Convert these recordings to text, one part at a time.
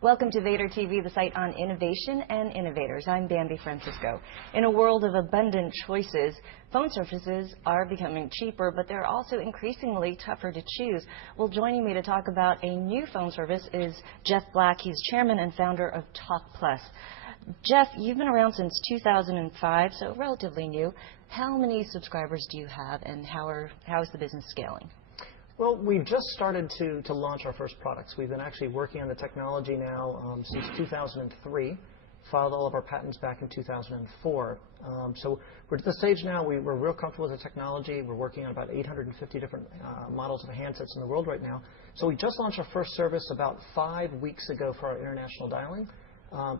Welcome to Vader TV, the site on innovation and innovators. I'm Bambi Francisco. In a world of abundant choices, phone services are becoming cheaper, but they're also increasingly tougher to choose. Well, joining me to talk about a new phone service is Jeff Black. He's chairman and founder of TalkPlus. Jeff, you've been around since 2005, so relatively new. How many subscribers do you have, and how is the business scaling? Well, we've just started to launch our first products. We've been actually working on the technology now since 2003, filed all of our patents back in 2004. So we're at the stage now, we're real comfortable with the technology. We're working on about 850 different models of handsets in the world right now. So we just launched our first service about 5 weeks ago for our international dialing,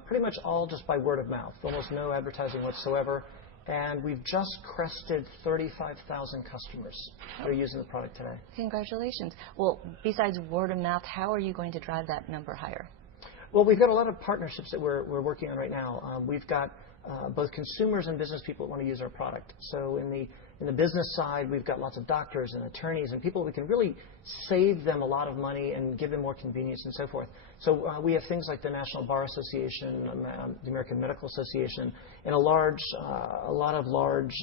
pretty much all just by word of mouth, almost no advertising whatsoever. And we've just crested 35,000 customers that are using the product today. Congratulations. Well, besides word of mouth, how are you going to drive that number higher? Well, we've got a lot of partnerships that we're working on right now. We've got both consumers and business people that want to use our product. So in the business side, we've got lots of doctors and attorneys and people we can really save them a lot of money and give them more convenience and so forth. So we have things like the National Bar Association, the American Medical Association, and a lot of large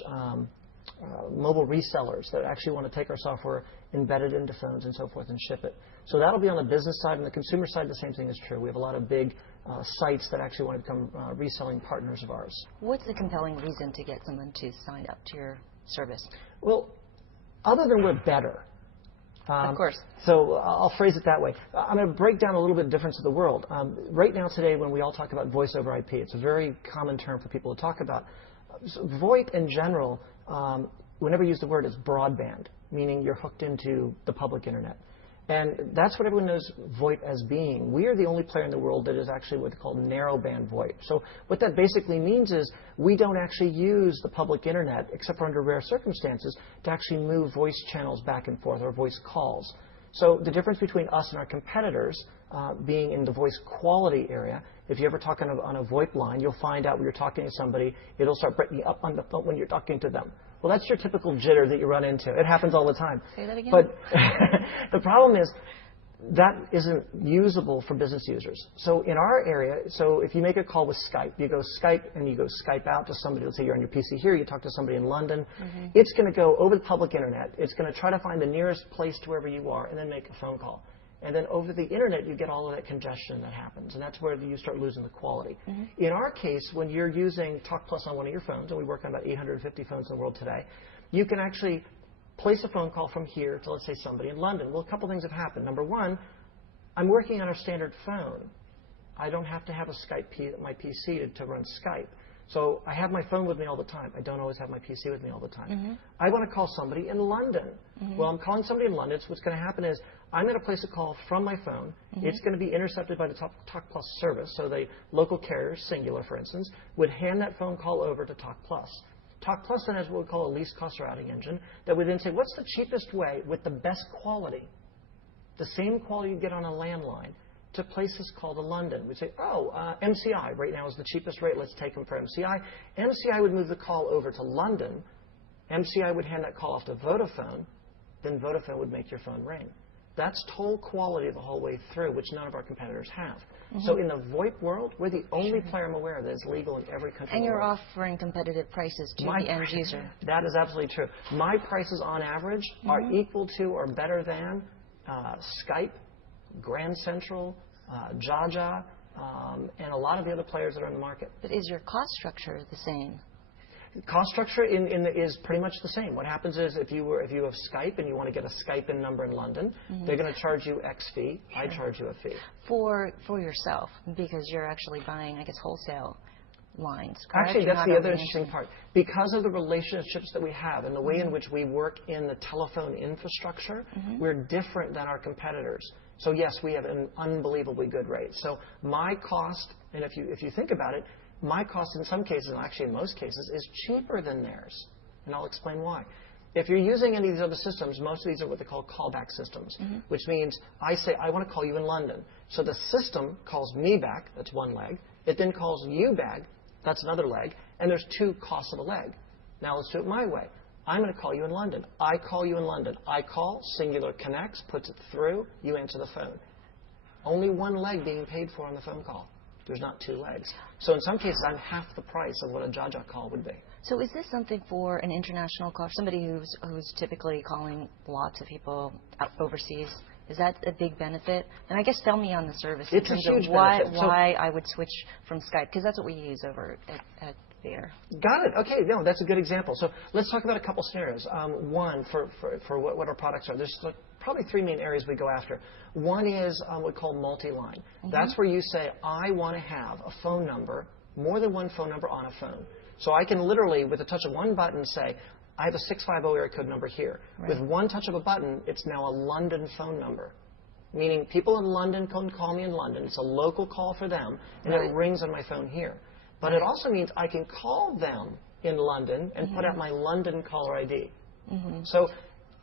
mobile resellers that actually want to take our software, embed it into phones and so forth, and ship it. So that'll be on the business side. And the consumer side, the same thing is true. We have a lot of big sites that actually want to become reselling partners of ours. What's the compelling reason to get someone to sign up to your service? Well, other than we're better. Of course. So I'll phrase it that way. I'm going to break down a little bit the difference of the world. Right now today, when we all talk about voice over IP, it's a very common term for people to talk about. So VoIP in general, whenever you use the word, is broadband, meaning you're hooked into the public internet. And that's what everyone knows VoIP as being. We are the only player in the world that is actually what they call narrowband VoIP. So what that basically means is we don't actually use the public internet, except for under rare circumstances, to actually move voice channels back and forth or voice calls. So the difference between us and our competitors being in the voice quality area, if you ever talk on a VoIP line, you'll find out when you're talking to somebody, it'll start breaking up on the phone when you're talking to them. Well, that's your typical jitter that you run into. It happens all the time. Say that again. But the problem is that isn't usable for business users. So in our area, so if you make a call with Skype, you go Skype and you go Skype out to somebody. Let's say you're on your PC here, you talk to somebody in London. Mm-hmm. It's going to go over the public internet. It's going to try to find the nearest place to wherever you are and then make a phone call. And then over the internet, you get all of that congestion that happens, and that's where you start losing the quality. Mm-hmm. In our case, when you're using TalkPlus on one of your phones, and we work on about 850 phones in the world today, you can actually place a phone call from here to, let's say, somebody in London. Well, a couple things have happened. Number one, I'm working on a standard phone. I don't have to have a Skype my PC to run Skype. So I have my phone with me all the time. I don't always have my PC with me all the time. Mm-hmm. I want to call somebody in London. Mm-hmm. Well, I'm calling somebody in London. So what's going to happen is I'm going to place a call from my phone. Mm-hmm. It's going to be intercepted by the TalkPlus service. So the local carrier, Singular, for instance, would hand that phone call over to TalkPlus. TalkPlus then has what we call a least cost routing engine that would then say, what's the cheapest way with the best quality, the same quality you get on a landline, to place this call to London? We'd say, MCI right now is the cheapest rate. Let's take them for MCI. MCI would move the call over to London. MCI would hand that call off to Vodafone. Then Vodafone would make your phone ring. That's toll quality the whole way through, which none of our competitors have. Mm-hmm. So in the VoIP world, we're the only player I'm aware of that is legal in every country. And you're offering competitive prices to the end user. That is absolutely true. My prices on average are equal to or better than Skype, Grand Central, Jaja, and a lot of the other players that are in the market. But is your cost structure the same? Cost structure is pretty much the same. What happens is if you have Skype and you want to get a Skype-in number in London, they're going to charge you X fee. Sure. I charge you a fee. For yourself, because you're actually buying, I guess, wholesale lines, correct? Actually, that's the other interesting part. Because of the relationships that we have and the way in which we work in the telephone infrastructure, we're different than our competitors. So yes, we have an unbelievably good rate. So my cost, and if you think about it, my cost in some cases, and actually in most cases, is cheaper than theirs. And I'll explain why. If you're using any of these other systems, most of these are what they call callback systems, which means I say, I want to call you in London. So the system calls me back, that's one leg. It then calls you back, that's another leg. And there's two costs of a leg. Now let's do it my way. I'm going to call you in London. I call you in London. I call, Singular connects, puts it through, you answer the phone. only one leg being paid for on the phone call. There's not two legs. So in some cases, I'm half the price of what a Jaja call would be. So is this something for an international call, somebody who's typically calling lots of people out overseas? Is that a big benefit? And I guess sell me on the service. It's a huge benefit. Why I would switch from Skype, because that's what we use over at Vader. Got it. Okay, no, that's a good example. So let's talk about a couple scenarios. One, for what our products are, there's probably three main areas we go after. One is what we call multi-line. That's where you say, I want to have a phone number, more than one phone number on a phone. So I can literally, with the touch of one button, say, I have a 650 area code number here. Right. With one touch of a button, it's now a London phone number. Meaning people in London can call me in London. It's a local call for them, and it rings on my phone here. But it also means I can call them in London and put out my London caller ID. So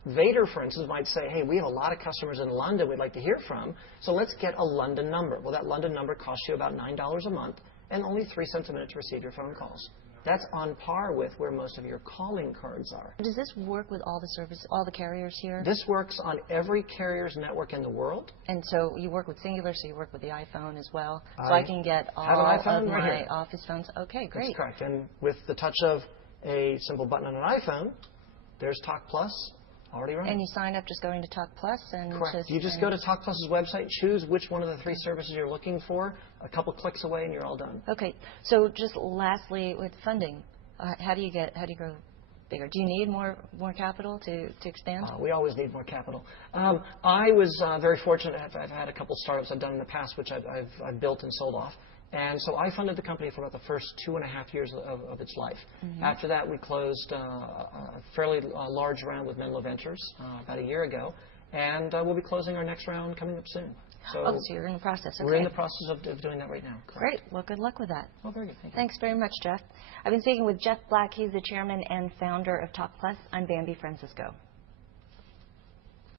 Vader, for instance, might say, hey, we have a lot of customers in London we'd like to hear from, so let's get a London number. Well, that London number costs you about $9 a month and only 3 cents a minute to receive your phone calls. That's on par with where most of your calling cards are. Does this work with all the carriers here? This works on every carrier's network in the world. And so you work with Singular, so you work with the iPhone as well. So I can get all of my office phones. Okay, great. That's correct. And with the touch of a simple button on an iPhone, there's TalkPlus already running. And you sign up just going to TalkPlus and correct. You just go to TalkPlus's website, choose which one of the 3 services you're looking for, a couple clicks away, and you're all done. Okay. So just lastly, with funding, how do you grow bigger? Do you need more capital to expand? We always need more capital. I was very fortunate. I've had a couple startups I've done in the past, which I've built and sold off. And so I funded the company for about the first 2.5 years of its life. After that, we closed a fairly large round with Menlo Ventures about a year ago, and we'll be closing our next round coming up soon. So you're in the process. Okay. We're in the process of doing that right now. Great. Well, good luck with that. Oh, very good. Thanks very much, Jeff. I've been speaking with Jeff Black. He's the chairman and founder of TalkPlus. I'm Bambi Francisco.